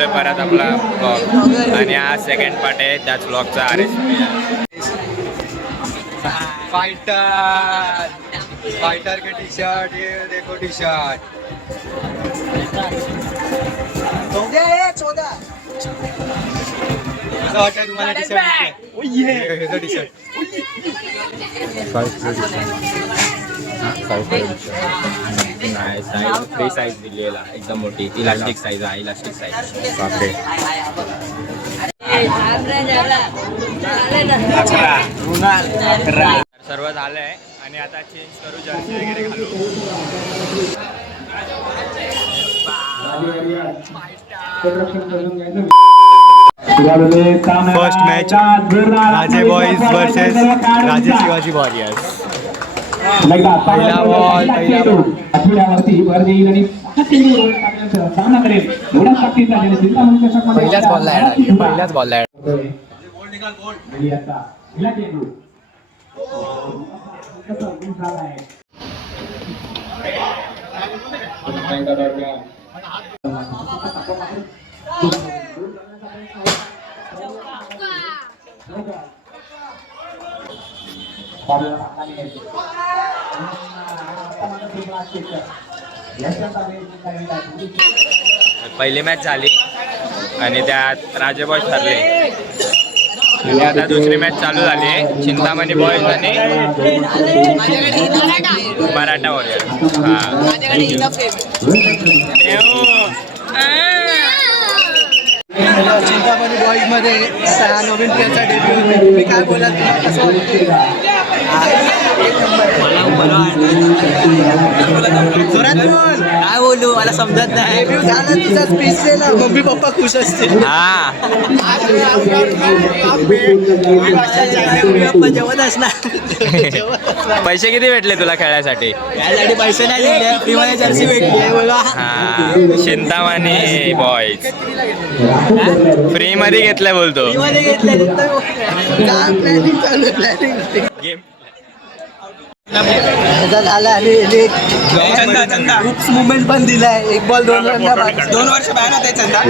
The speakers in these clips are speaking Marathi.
चालू आहे परत आपला ब्लॉग आणि हा सेकंड पार्ट आहे त्याच ब्लॉगचा फाइटर के टी शर्ट, ये देखो टी शर्ट 14 तुम्हाला टी शर्ट टी शर्ट नाही साईज फ्री साईज दिलेला एकदम मोठी इलास्टिक साईज आहे इलास्टिक साईज बापरे सर्व झालंय आणि आता चेंज करू जर्सी वगैरे घालू फर्स्ट मॅच राजे बॉयज वर्सेस राजे शिवाजी वॉरियर्स पहिला बॉल पहिल्याच बॉलला पहिली मॅच झाली आणि त्यात राजे बॉयज ठरले आणि आता दुसरी मॅच चालू झाली आहे चिंतामणी बॉयज आणि मराठा वॉरियर चिंतामणी बॉईज मध्ये नवीन प्लेअरचा डेब्यू होते तुम्ही काय बोलाल काय बोलू मला समजत नाही डेब्यू झाला तुझा स्पीच दे ना मम्मी पप्पा खुश असतील जेवत असणार पैसे किती भेटले तुला खेळायसाठी पैसे नाही दिले फ्रीमध्ये जर्सी भेटली आहे बघा चिंतामणी बॉयज फ्री मध्ये घेतलंय बोलतो झाला आणि मुवमेंट पण दिलाय 1 बॉल 2 2 वर्ष बॅन होते चंदा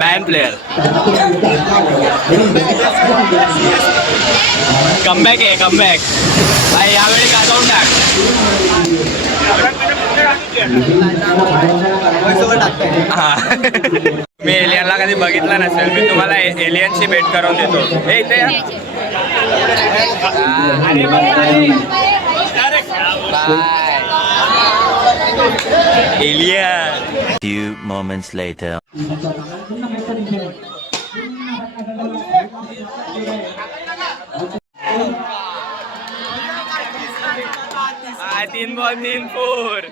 बॅन प्लेयर कमबॅक आहे कमबॅक भाई यावेळी गाजवून मी एलियनला कधी बघितला नसेल मी तुम्हाला एलियनची भेट करून देतो हे इथे alien Few moments later. 3 ball 3 4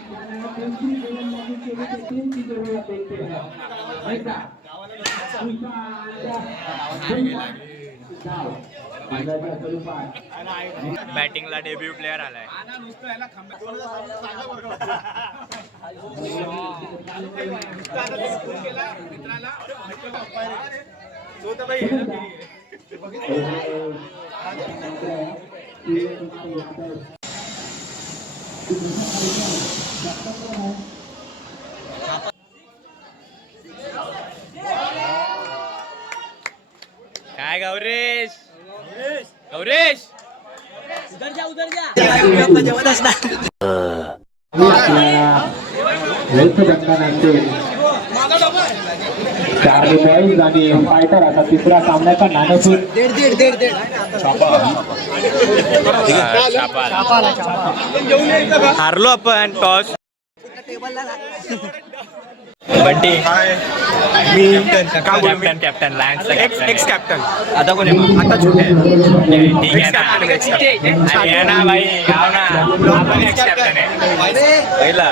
बॅटिंगला डेब्यू प्लेअर आलाय काय गौरेश गौरेश उधर जा जेवत असणार चार्ली बॉईज आणि फायटर आता तिसऱ्या सामन्याचा नाणेफेक हारलो आपण टॉस बंटी मी कॅप्टन लँड एक्स कॅप्टन आता कोणी आता छोटे ठीक आहे ना भाई आपण एक्स कॅप्टन आहे पहिला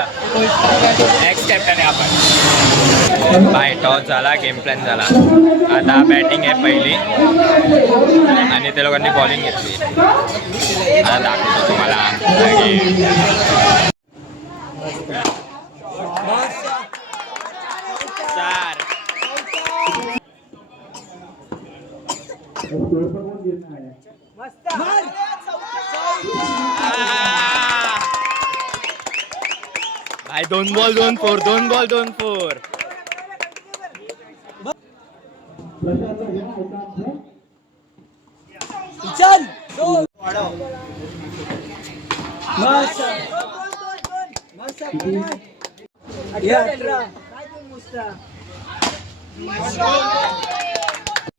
एक्स कॅप्टन आहे आपण बाय टॉस झाला गेम प्लॅन झाला आता बॅटिंग आहे पहिली आणि त्या लोकांनी बॉलिंग घेतली आता दाखवतो तुम्हाला 2 बॉल 2 4 2 बॉल 2 4 चल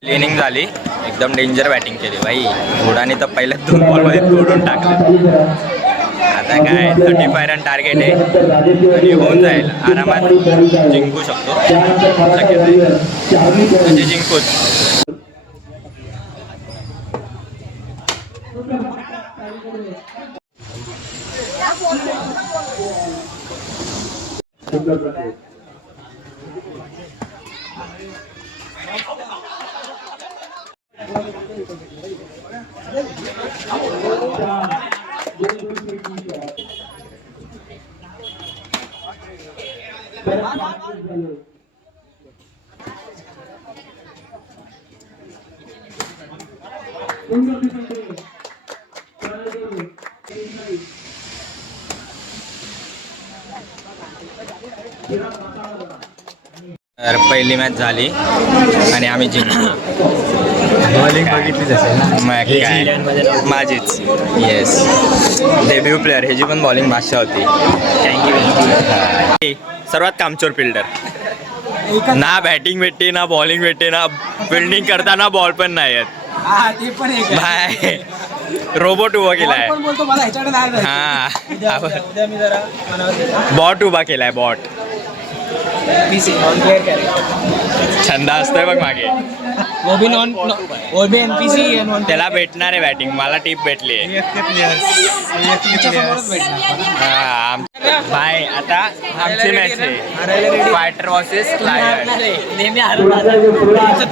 इनिंग झाली एकदम डेंजर बॅटिंग केली भाई. घोडाने तर पहिल्याच 2 बॉलमध्ये तोडून टाकलं. आता काय 35 रन टार्गेट आहे आणि होऊन जाईल आरामात. जिंकू शकतो शक्यता आहे. म्हणजे जिंकूच. तर पहिली मॅच झाली आणि आम्ही जिंकलो. बॉलिंग बघितलीच असेल मग काय माझीच. येस डेब्यू प्लेअर ह्याची पण बॉलिंग भाषा होती. थँक्यू. सर्वात कामचोर फिल्डर. ना बॅटिंग भेटते ना बॉलिंग भेटते ना फिल्डिंग करताना बॉल पण नाही येत. ते पण एक बाय रोबोट उभा केलाय. पण बोलतो मला ह्याच्याकडे नाही जायचं. हा उद्या मी जरा बॉट उभा केलाय. Bot PC non player character छंद असतोय बघ मागे. वो भी एनपीसी नॉन त्याला भेटणार आहे बॅटिंग. मला टीप भेटली आहे. बाय आता आमची मॅच आहे फायटर वर्सेस लायन. नेहमी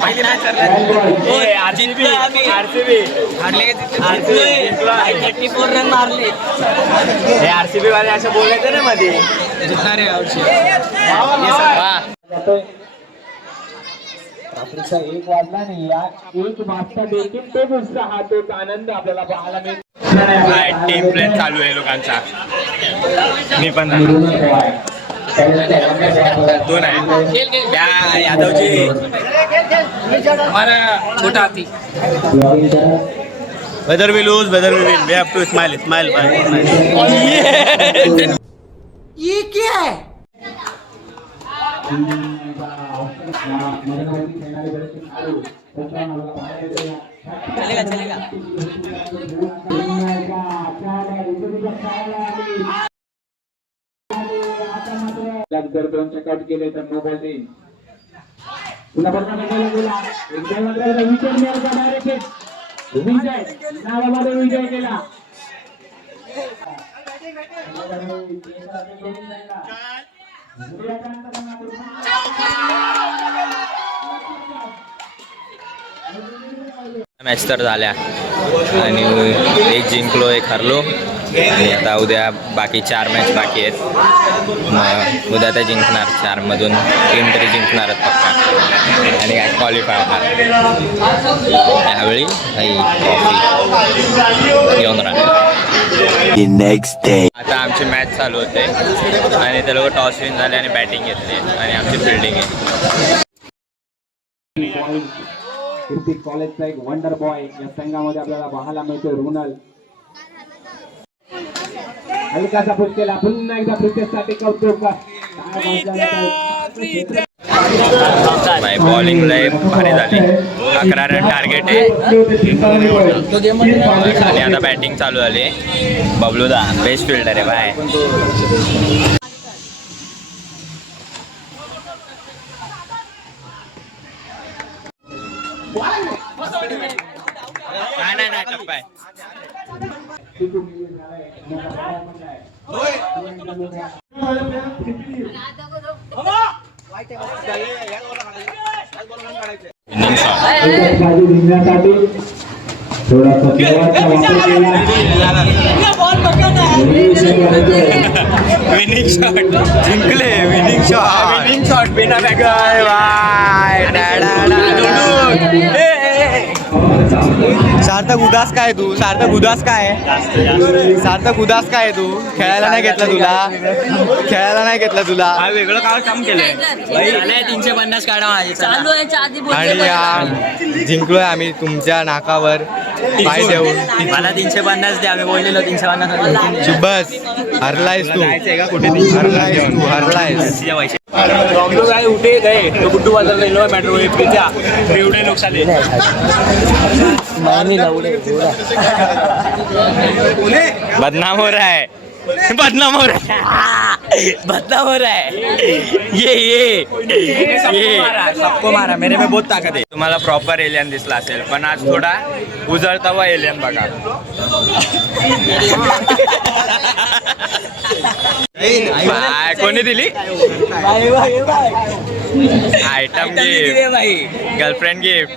पहिली मॅच RCB रन मारले. हे RCB वाले असं बोलायचं ना मध्ये. जिंकणार आहे यावर्षी. रात्रीचा 1 वाजला नाही. या 1 वाजता देखील तो उत्साह तोच आनंद आपल्याला पाहायला मिळतो. टीम प्ले चालू आहे लोकांचा. मी पण 2 आहे त्या यादवची. छोटा हाती Whether we lose, whether we win, we have to smile. ये क्या है? चलेगा जर 2 चेकआउट केले तर नो बॉल देईल. पुन्हा गेला विकेट मिळाला डायरेक्ट. विजय नावामध्ये विजय केला. मॅच तर झाल्या आणि एक जिंकलो एक हरलो. आणि आता उद्या बाकी 4 मॅच बाकी आहेत. मग उद्या ते जिंकणार 4 मधून 3 तरी जिंकणार आहेत पक्का. आणि काय क्वालिफाय होणार. यावेळी काही ट्रॉफी घेऊन राहणार. आता आमची मॅच चालू होते आणि ते लोक टॉस विन झाले आणि बॅटिंग घेतली आणि आमची फिल्डिंग आहे. कीर्ती कॉलेजचा एक वंडर बॉय या संघामध्ये आपल्याला पाहायला मिळतो. रुनल हलकासा पुश केला. पुन्हा एकदा प्रितेशसाठी कौतुक. बॉलिंग लय भारी झाली. 11 रन टार्गेट आहे आणि आता बॅटिंग चालू झाली. बबलूदा बेस्ट फिल्डर आहे बाय. नाही टप्पा आहे. विनिंग शॉट जिंकले. विनिंग शॉट बिना बॅगर. बाय सार्थक उदास काय तू? सार्थक उदास काय? सार्थक उदास काय तू? खेळायला नाही घेतलं तुला? खेळायला नाही घेतलं तुला? काय वेगळं काय काम केलंय? 350 काढा माझे चालू आहे आधी आणि जिंकलोय आम्ही तुमच्या नाकावर पाय देऊन. मला 350 द्या, आम्ही बोललेलो 350. बस हरलायस तू, हरलायस. हम लोग आए उठे गए तो गुड्डू बाजार ले लो मेट्रो वे पे जा एवढे लोक झाले. बदनाम हो रहा है, बदनाम हो रहा है, बदनाम हो रहा है. ये सबको मारा, मेरे में बहुत ताकत है. तुम्हाला प्रॉपर एलियन दिसला असेल, पण आज थोडा उजळता व एलियन बघा. बाय, कोणी दिली आयटम गिफ्ट, गर्लफ्रेंड गिफ्ट.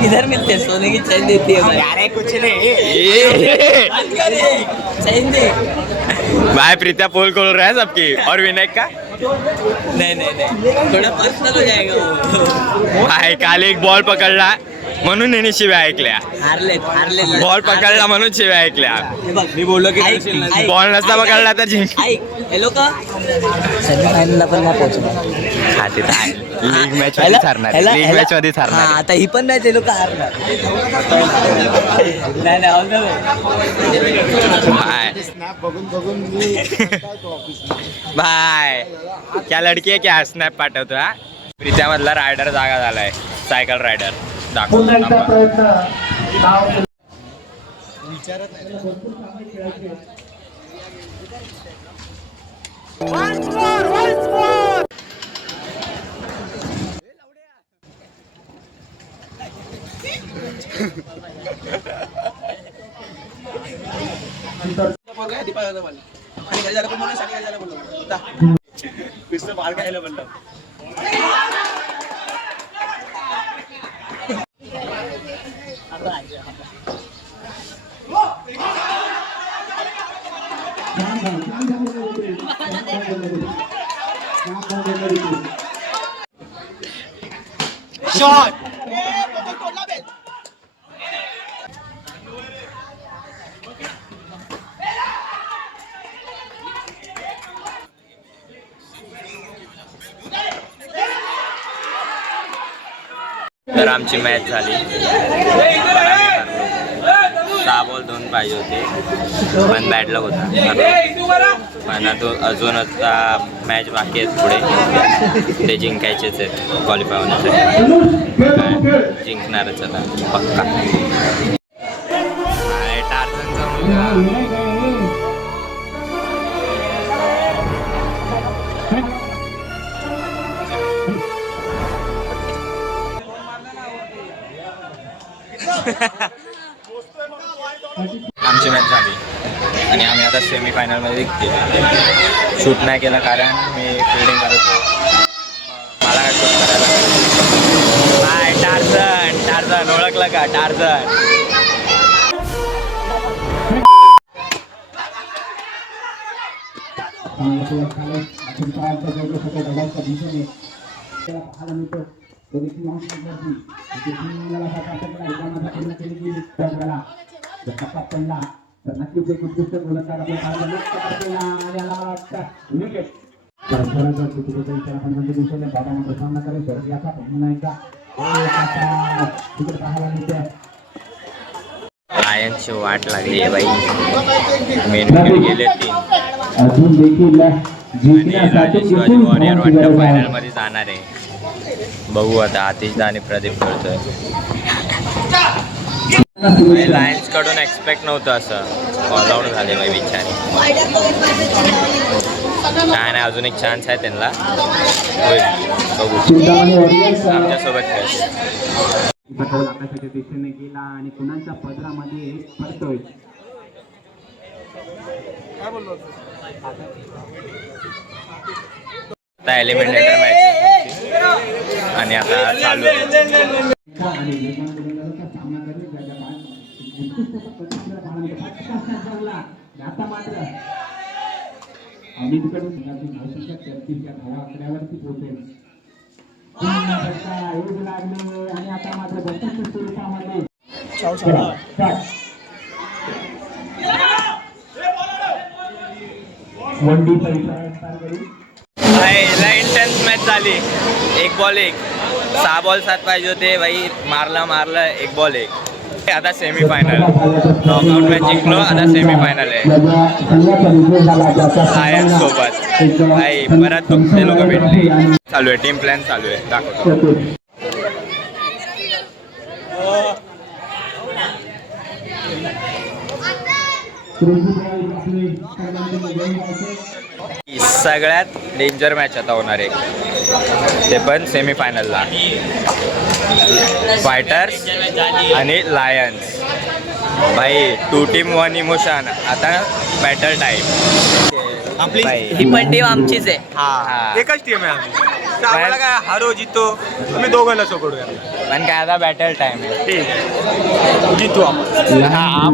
किधर मिलते हैं? सोने की चैन देती है भाई. कुछ नहीं. भाई प्रीता पोल खोल रहा है सबकी, और विनायक का नहीं नहीं नहीं, थोड़ा पर्सनल हो जाएगा वो. भाई काल एक बॉल पकडला म्हणून यांनी शिव्या ऐकल्या. हारले बॉल पकडला म्हणून शिव्या ऐकल्या. मी बोललो की बॉल नसता पकडला तर जिंक. हेलो का सेमीफायनलला पण नाही पोहोचणार. हा ते आहे, लीग मॅच मध्ये हारणार, लीग मॅच मध्ये हा, हारणार. आता ही पण नाही ते लोक हारणार. नाही नाही all the way. बाय क्या लडकी आहे क्या स्नॅप पाठवतो. हा प्रीत्यामधला रायडर जागा झालाय, सायकल रायडर पुन्हा एकदा दाखवतो. प्रयत्न नाव तर आमची मॅच झाली. 6 बॉल 2 पाहिजे होते, पण बॅड लक होता. पण अजून आता मॅच बाकी आहेत पुढे, ते जिंकायचेच आहेत क्वालिफाय होण्यासाठी. जिंकणारच आता पक्का. टार्झनचा मुलगा आमची मॅच झाली आणि आम्ही आता सेमीफायनलमध्ये जिंकलो. शूट नाही केलं कारण मी फिल्डिंग करत होतो, मला काय शूट करायला. बाय टार्झन ओळखलं का? टार्झन नक्कीच एक उत्कृष्ट गोलंदाज आपल्या सामना करेल. याचा पुन्हा एकदा तिकडे पाहायला मिळते. लायन्सची वाट लागली आहे बाई. मेन विकेट गेले 3 अजून देखील आणि शिवाजी वॉरियर वाटतं फायनलमध्ये जाणार आहे. बघू आता आतिशदा आणि प्रदीप करतोय. लायन्स कडून एक्सपेक्ट नव्हतं असं, ऑल आउट झाले बाई बिचारी. काय नाही, अजून एक चान्स आहे त्यांना, होईल बघू. आमच्यासोबत खेळ आकाशाच्या दिशेने गेला आणि कुणाच्या पदरामध्ये पडतोय. आता एलिमिनेटर मॅच आणि आता चालू आहे. आता मात्र अमितकडून 33 या धावा आकड्यावरती पोहोचेल. पुन्हा फटका योग लागले आणि आता मात्र बत्तीस स्वरूपामध्ये स्टार्ट. वंडीचा इशारा स्टार करू. इंटेन्स मॅच झाली. 1 बॉल 1, 6 बॉल 7 पाहिजे होते भाई. मारलं 1 बॉल 1. आता सेमीफायनल नॉकआउट मॅच जिंकलो. आता सेमीफायनल आहे लायन्स सोबत. भाई परत दुसरे लोक भेटले. चालू आहे टीम प्लॅन चालू आहे. दाखवतो. सगळ्यात डेंजर मॅच आता होणार आहे, ते पण सेमीफायनलला. फायटर्स आणि लायन्स. भाई 2 टीम 1 इमोशन. आता बॅटल टाईम. आपली ही पण टीम आमचीच आहे. हा एकच टीम आहे आम्ही. आम्हाला काय हारो जितो आम्ही दोघांना सपोर्ट करतो. पण काय आता बॅटल टाईम आहे. जितो आपण. हा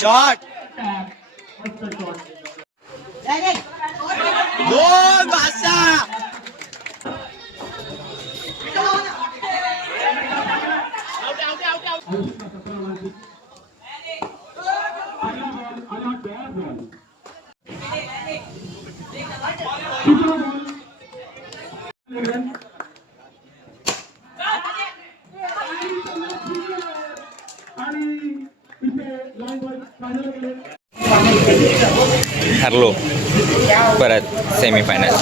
शॉट गोल बादशाह. हरलो परत सेमीफायनल.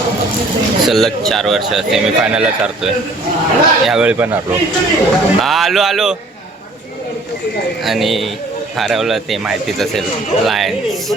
सलग 4 वर्ष सेमीफायनलच हरतोय. यावेळी पण हरलो. आलो आणि हरवलं ते माहितीच असेल, लायन्स.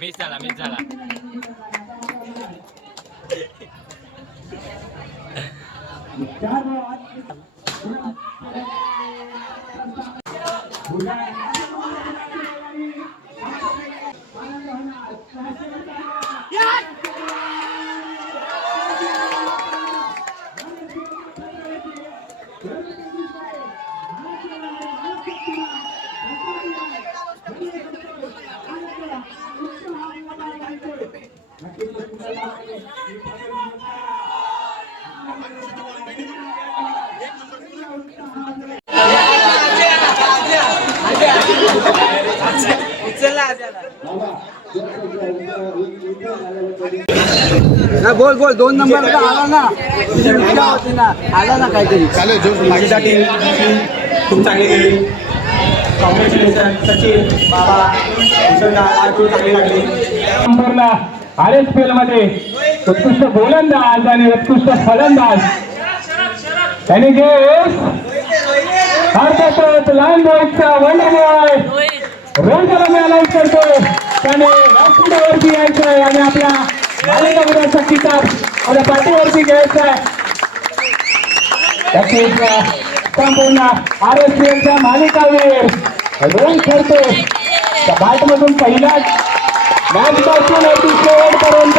मिस झाला. बोल 2 नंबर आला ना. होती ना, आला ना काहीतरी. माझी टीम खूप चांगली गेली. कॉंग्रॅच्युलेशन सचिन, बाबा, आज चांगली लागली. नंबरला RSPL मध्ये उत्कृष्ट गोलंदाज आणि उत्कृष्ट फलंदाज त्याने घेस अर्थातच लहान बॉयचा वंडर बॉय रोहितला मी अनाऊन्स करतो. त्याने व्यासपीठावरती यायचं आहे आणि आपल्या मालिकावीराचा किताब आपल्या पाठीवरती घ्यायचा आहे. संपूर्ण RSPLच्या मालिकावीर रन खेळतो बॅटमधून पहिलाच मॅच पासून अगदी शेवटपर्यंत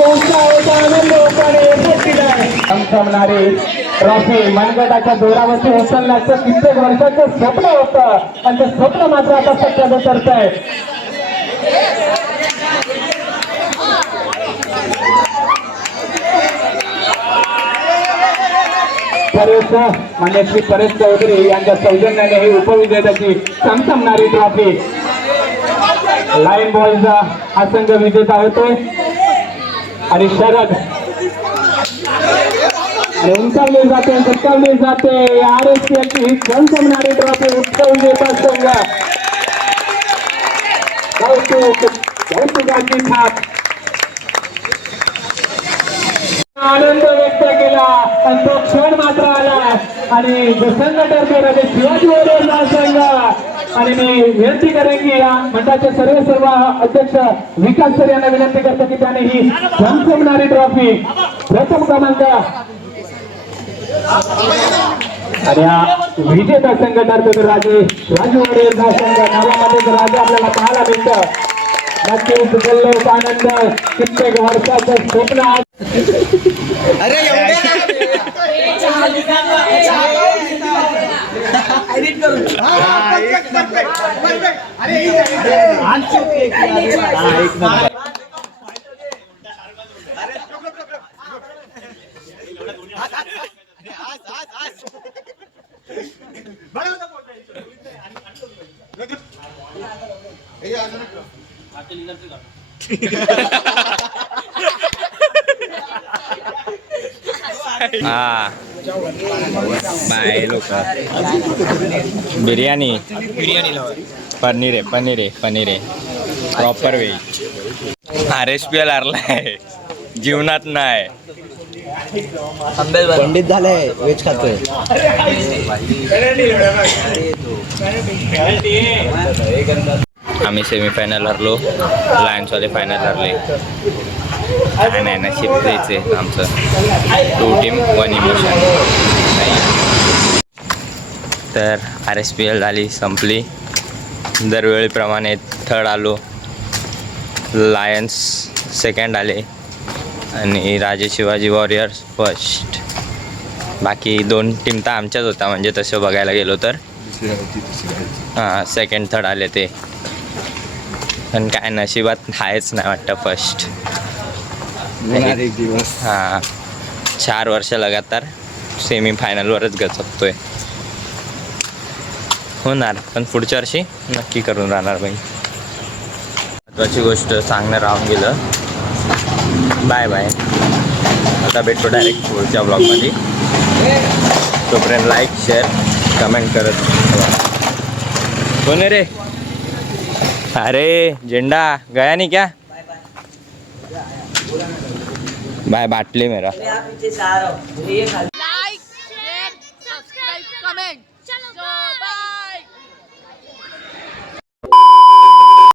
उत्साह होता, आनंद होता आणि effort दिलाय. चमचमणारी ट्रॉफी मनगटाच्या जोरावरती उचलण्याचं कित्येक वर्षाचं स्वप्न होतं आणि ते स्वप्न मात्र आता सत्यात उतरतंय. मान्य श्री परेश चौधरी यांच्या सौजन्याने ही उपविजेत्याची चमचमणारी ट्रॉफी लाईन बॉलचा हा संघ विजेता होतोय आणि शरद आणि उंचावली जाते झटकावली जाते. RSPLची ही चमचमणारी ट्रॉफी उपविजेता संघ कौतुकाची थाप. आनंद व्यक्त केला आणि तो क्षण मात्र आला आणि जो संघ ठरतो ते शिवाजी वॉरियर्सचा संघ. आणि मी विनंती करेन की या मंडळाचे सर्व अध्यक्ष विकास सर यांना विनंती करतो की त्याने ही चमचमणारी ट्रॉफी प्रथम क्रमांक आणि हा विजेता संघ ठरतो तर शिवाजी वॉरियर्सचा संघ. नावामध्ये जर राजा आपल्याला पाहायला मिळतं. नक्कीच जल्लोष आनंद कित्येक वर्षाचं स्वप्न अरे एवढे हा बाय लोक बिर्याणी पनीर आहे प्रॉपर व्हेज. RSPL हरलाय जीवनात नाही. पंडित झालाय वेज खातोय. आम्ही सेमीफायनल हरलो, लायन्सवाले फायनल हरले. नाही नशीब द्यायचे आमचं. 2 टीम 1 इमोशन. तर RSPL झाली संपली. दरवेळीप्रमाणे थर्ड आलो, लायन्स सेकंड आले आणि राजे शिवाजी वॉरियर्स फर्स्ट. बाकी 2 टीम तर आमच्याच होता म्हणजे तसं बघायला गेलो तर. हां सेकंड थर्ड आले ते, पण काय नशिबात आहेच नाही वाटतं फर्स्ट. हां 4 वर्ष लगातार सेमीफायनलवरच गचकतोय. होणार पण पुढच्या वर्षी नक्की करून राहणार बाई. महत्त्वाची गोष्ट सांगणं राहून गेलं. Bye bye. आता भेटतो डायरेक्ट पुढच्या ब्लॉगमध्ये. तोपर्यंत लाईक शेअर कमेंट करत. कोण आहे रे? अरे झेंडा गया नहीं क्या? बाय बाटली मेरा.